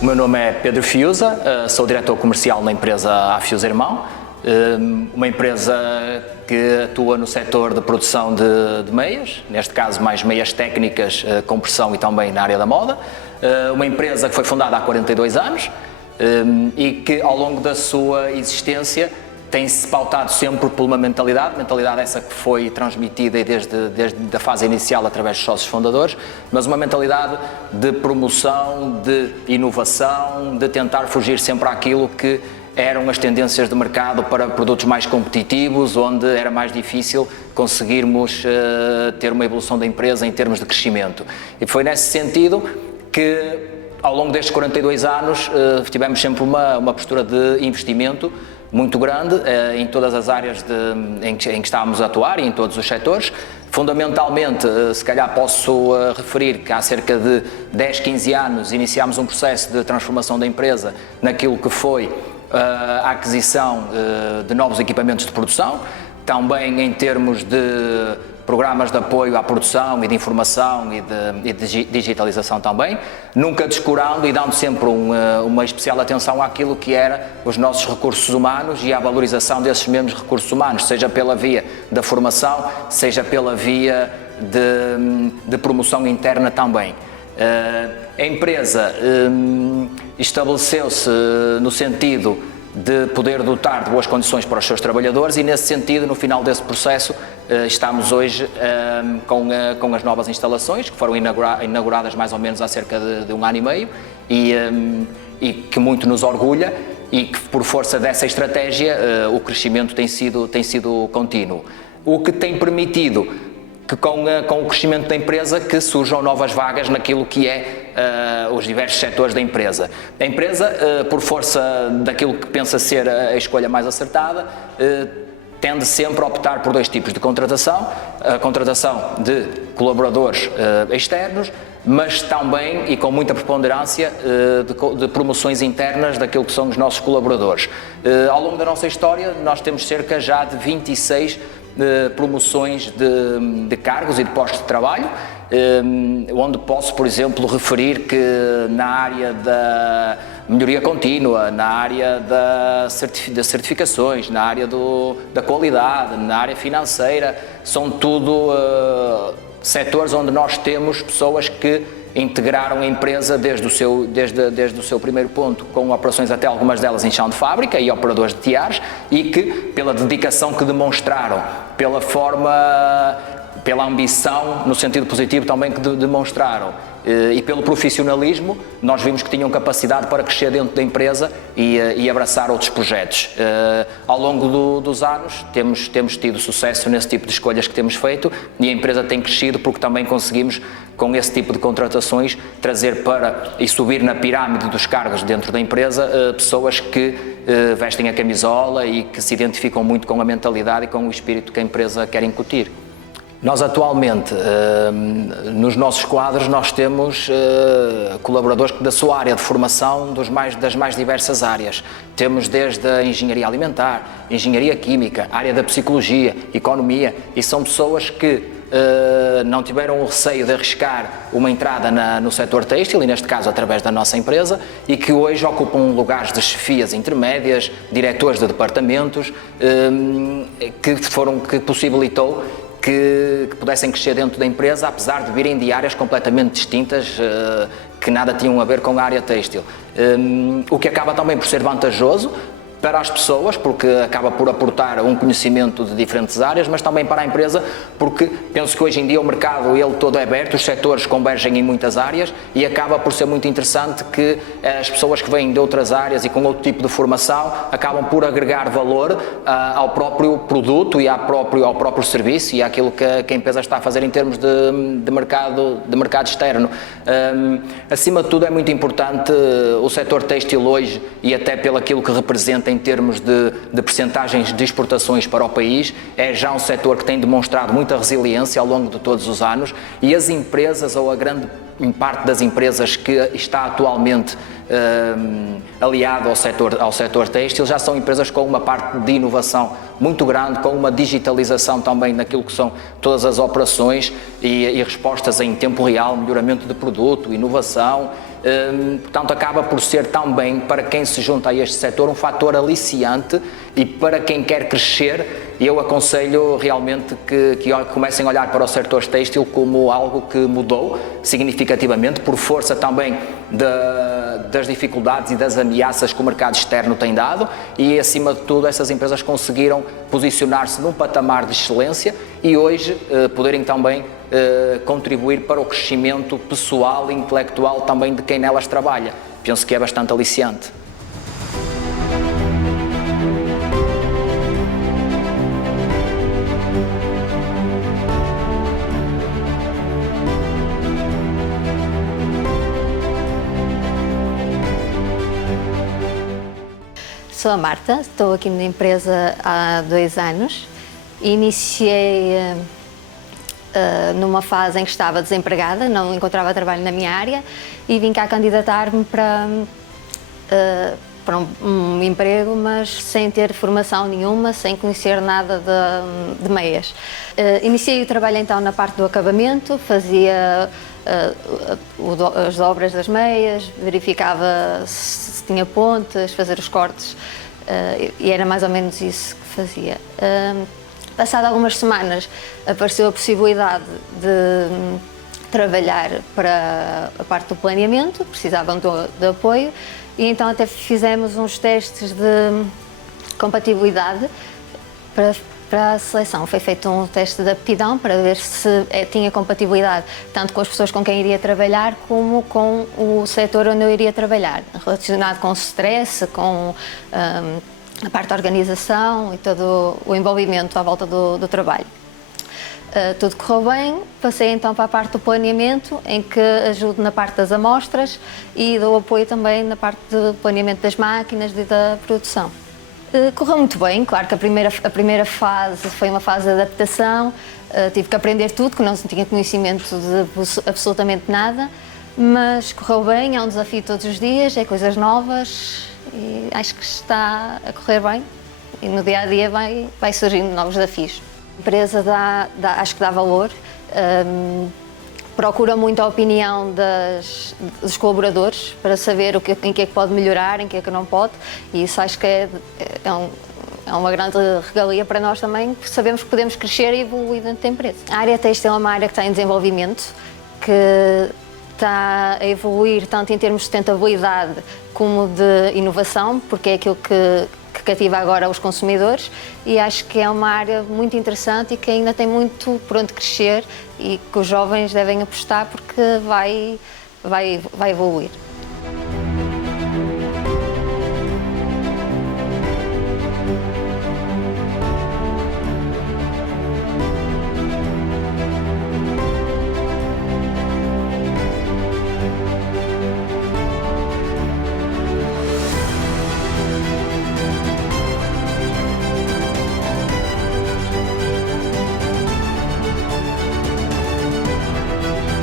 O meu nome é Pedro Fiuza, sou diretor comercial na empresa Afiuza Irmão, uma empresa que atua no setor de produção de meias, neste caso mais meias técnicas, compressão e também na área da moda. Uma empresa que foi fundada há 42 anos e que ao longo da sua existência tem-se pautado sempre por uma mentalidade essa que foi transmitida desde a fase inicial através dos sócios fundadores, mas uma mentalidade de promoção, de inovação, de tentar fugir sempre àquilo que eram as tendências de mercado para produtos mais competitivos, onde era mais difícil conseguirmos ter uma evolução da empresa em termos de crescimento. E foi nesse sentido que, ao longo destes 42 anos, tivemos sempre uma postura de investimento muito grande em todas as áreas em que estávamos a atuar e em todos os setores. Fundamentalmente, se calhar posso referir que há cerca de 10, 15 anos iniciámos um processo de transformação da empresa naquilo que foi a aquisição de novos equipamentos de produção, também em termos de programas de apoio à produção e de informação e de digitalização também, nunca descurando e dando sempre uma especial atenção àquilo que era os nossos recursos humanos e à valorização desses mesmos recursos humanos, seja pela via da formação, seja pela via de promoção interna também. A empresa estabeleceu-se no sentido de poder dotar de boas condições para os seus trabalhadores e, nesse sentido, no final desse processo, estamos hoje com as novas instalações, que foram inauguradas mais ou menos há cerca de um ano e meio e que muito nos orgulha e que, por força dessa estratégia, o crescimento tem sido contínuo. O que tem permitido que com o crescimento da empresa que surjam novas vagas naquilo que é os diversos setores da empresa. A empresa, por força daquilo que pensa ser a escolha mais acertada, tende sempre a optar por dois tipos de contratação, a contratação de colaboradores externos, mas também, e com muita preponderância, de promoções internas daquilo que são os nossos colaboradores. Ao longo da nossa história, nós temos cerca já de 26 promoções de cargos e de postos de trabalho, onde posso, por exemplo, referir que na área da melhoria contínua, na área das certificações, na área da qualidade, na área financeira, são tudo setores onde nós temos pessoas que integraram a empresa desde o seu primeiro ponto, com operações até algumas delas em chão de fábrica e operadores de tiares, e que, pela dedicação que demonstraram, pela forma, pela ambição, no sentido positivo também que demonstraram, e pelo profissionalismo, nós vimos que tinham capacidade para crescer dentro da empresa e abraçar outros projetos. Ao longo dos anos temos tido sucesso nesse tipo de escolhas que temos feito e a empresa tem crescido porque também conseguimos, com esse tipo de contratações, trazer para e subir na pirâmide dos cargos dentro da empresa pessoas que vestem a camisola e que se identificam muito com a mentalidade e com o espírito que a empresa quer incutir. Nós atualmente, nos nossos quadros, nós temos colaboradores da sua área de formação, das mais diversas áreas. Temos desde a engenharia alimentar, engenharia química, área da psicologia, economia, e são pessoas que não tiveram o receio de arriscar uma entrada no setor têxtil, e neste caso através da nossa empresa, e que hoje ocupam lugares de chefias intermédias, diretores de departamentos, que possibilitou que pudessem crescer dentro da empresa, apesar de virem de áreas completamente distintas, que nada tinham a ver com a área têxtil. O que acaba também por ser vantajoso para as pessoas, porque acaba por aportar um conhecimento de diferentes áreas, mas também para a empresa, porque penso que hoje em dia o mercado ele todo é aberto, os setores convergem em muitas áreas e acaba por ser muito interessante que as pessoas que vêm de outras áreas e com outro tipo de formação acabam por agregar valor ao próprio produto e ao próprio serviço e àquilo que a empresa está a fazer em termos de mercado externo. Acima de tudo é muito importante o setor têxtil hoje, e até pelo aquilo que representa em termos de percentagens de exportações para o país, é já um setor que tem demonstrado muita resiliência ao longo de todos os anos, e as empresas, ou a grande parte das empresas que está atualmente aliado ao setor têxtil, já são empresas com uma parte de inovação muito grande, com uma digitalização também naquilo que são todas as operações e respostas em tempo real, melhoramento de produto, inovação. Portanto, acaba por ser também, para quem se junta a este setor, um fator aliciante, e para quem quer crescer, eu aconselho realmente que comecem a olhar para o setor têxtil como algo que mudou significativamente, por força também das dificuldades e das ameaças que o mercado externo tem dado, e acima de tudo essas empresas conseguiram posicionar-se num patamar de excelência e hoje poderem também contribuir para o crescimento pessoal e intelectual também de quem nelas trabalha. Penso que é bastante aliciante. Sou a Marta, estou aqui na empresa há 2 anos. Iniciei numa fase em que estava desempregada, não encontrava trabalho na minha área e vim cá candidatar-me para um emprego, mas sem ter formação nenhuma, sem conhecer nada de meias. Iniciei o trabalho então na parte do acabamento, fazia as dobras das meias, verificava se tinha pontas, fazer os cortes, e era mais ou menos isso que fazia. Passado algumas semanas apareceu a possibilidade de trabalhar para a parte do planeamento, precisavam de apoio, e então até fizemos uns testes de compatibilidade para a seleção. Foi feito um teste de aptidão para ver se tinha compatibilidade tanto com as pessoas com quem iria trabalhar como com o setor onde eu iria trabalhar, relacionado com o stress, com a parte da organização e todo o envolvimento à volta do trabalho. Tudo correu bem, passei então para a parte do planeamento, em que ajudo na parte das amostras e dou apoio também na parte do planeamento das máquinas e da produção. Correu muito bem, claro que a primeira fase foi uma fase de adaptação, tive que aprender tudo, que não tinha conhecimento de absolutamente nada, mas correu bem, é um desafio todos os dias, é coisas novas e acho que está a correr bem e no dia a dia vai surgindo novos desafios. A empresa acho que dá valor, procura muito a opinião dos colaboradores para saber em que é que pode melhorar, em que é que não pode, e isso acho que é uma grande regalia para nós também, porque sabemos que podemos crescer e evoluir dentro da empresa. A área têxtil é uma área que está em desenvolvimento, que está a evoluir tanto em termos de sustentabilidade como de inovação, porque é aquilo que cativa agora os consumidores, e acho que é uma área muito interessante e que ainda tem muito por onde crescer e que os jovens devem apostar porque vai evoluir.